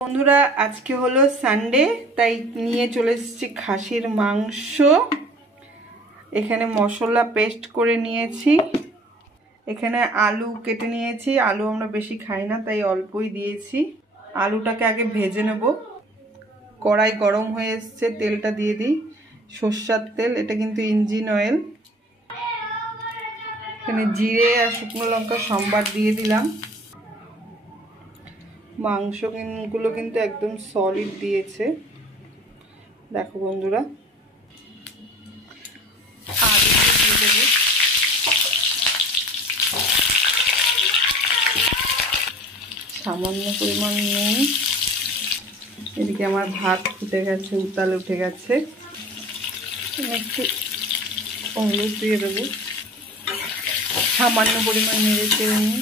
বন্ধুরা আজকে হলো সানডে, তাই নিয়ে চলে এসেছি খাসির মাংস। এখানে মশলা পেস্ট করে নিয়েছি। এখানে আলু কেটে নিয়েছি। আলু আমরা বেশি খাই না, তাই অল্পই দিয়েছি। আলুটাকে আগে ভেজে নেব। কড়াই গরম হয়ে এসছে, তেলটা দিয়ে দিই। সরষের তেল, এটা কিন্তু ইঞ্জিন অয়েল। এখানে জিরে আর শুকনো লঙ্কা সম্বার দিয়ে দিলাম। মাংসগুলো কিন্তু একদম সলিড দিয়েছে, দেখো বন্ধুরা। আলু দিয়ে দেবো। সামান্য পরিমাণ নুন। এদিকে আমার ভাত ফুটে গেছে, উতাল উঠে গেছে। একটু হলুদ দিয়ে দেবো, সামান্য পরিমাণ নেড়ে চেড়ে নিই।